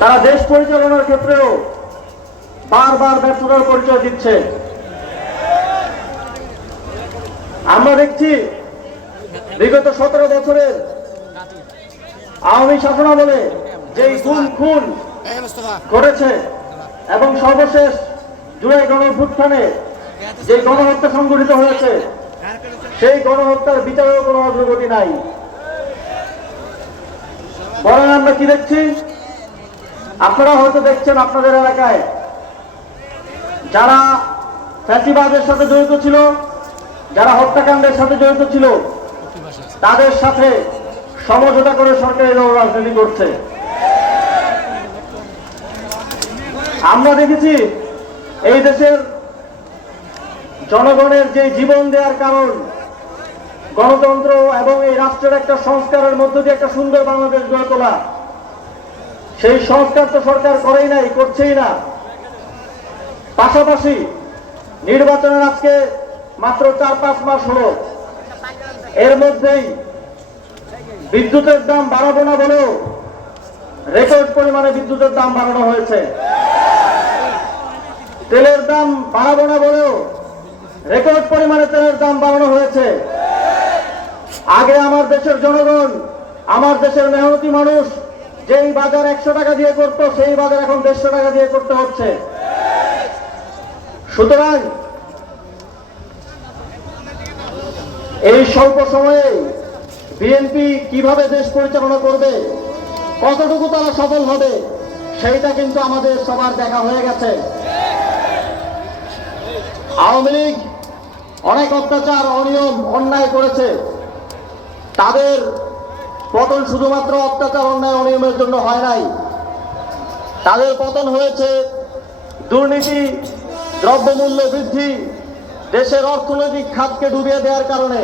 তারা দেশ পরিচালনার ক্ষেত্রেও বারবার ব্যর্থতার পরিচয় দিচ্ছে। আমরা দেখছি বিগত 17 বছরের আওয়ামী শাসনামলে যেই খুন করেছে এবং সর্বশেষ জুলাই গণঅভ্যুত্থানে যে গণহত্যা সংঘটিত হয়েছে, সেই গণহত্যার বিচারেও কোনো অগ্রগতি নাই। বরং আমরা কি দেখছি, আপনারা হয়তো দেখছেন আপনাদের এলাকায় যারা ফ্যাসিবাদের সাথে জড়িত ছিল, যারা হত্যাকাণ্ডের সাথে জড়িত ছিল, তাদের সাথে সমঝোতা করে সরকারি দল রাজনীতি করছে। আমরা দেখেছি এই দেশের জনগণের যে জীবন দেওয়ার কারণ গণতন্ত্র এবং এই রাষ্ট্রের একটা সংস্কারের মধ্য দিয়ে একটা সুন্দর বাংলাদেশ গড়ে তোলা, সেই সংস্কার তো সরকার করেই নাই, করছেই না। পাশাপাশি নির্বাচনের আজকে মাত্র 4-5 মাস হলো, এর মধ্যেই বিদ্যুতের দাম বাড়াবো না বলেও রেকর্ড পরিমাণে বিদ্যুতের দাম বাড়ানো হয়েছে। তেলের দাম বাড়াবো না বলেও রেকর্ড পরিমাণে তেলের দাম বাড়ানো হয়েছে। আগে আমার দেশের জনগণ, আমার দেশের মেহনতি মানুষ যেই বাজার 100 টাকা দিয়ে করতো, সেই বাজার এখন 150 টাকা দিয়ে করতে হচ্ছে। সুতরাং এই স্বল্প সময়ে বিএনপি কিভাবে দেশ পরিচালনা করবে, কতটুকু তারা সফল হবে, সেইটা কিন্তু আমাদের সবার দেখা হয়ে গেছে। আওয়ামী লীগ অনেক অত্যাচার, অনিয়ম, অন্যায় করেছে। তাদের পতন শুধুমাত্র অত্যাচার, অন্যায়, অনিয়মের জন্য হয় নাই। তাদের পতন হয়েছে দুর্নীতি, দ্রব্যমূল্য বৃদ্ধি, দেশের অর্থনৈতিক খাতকে ডুবিয়ে দেওয়ার কারণে।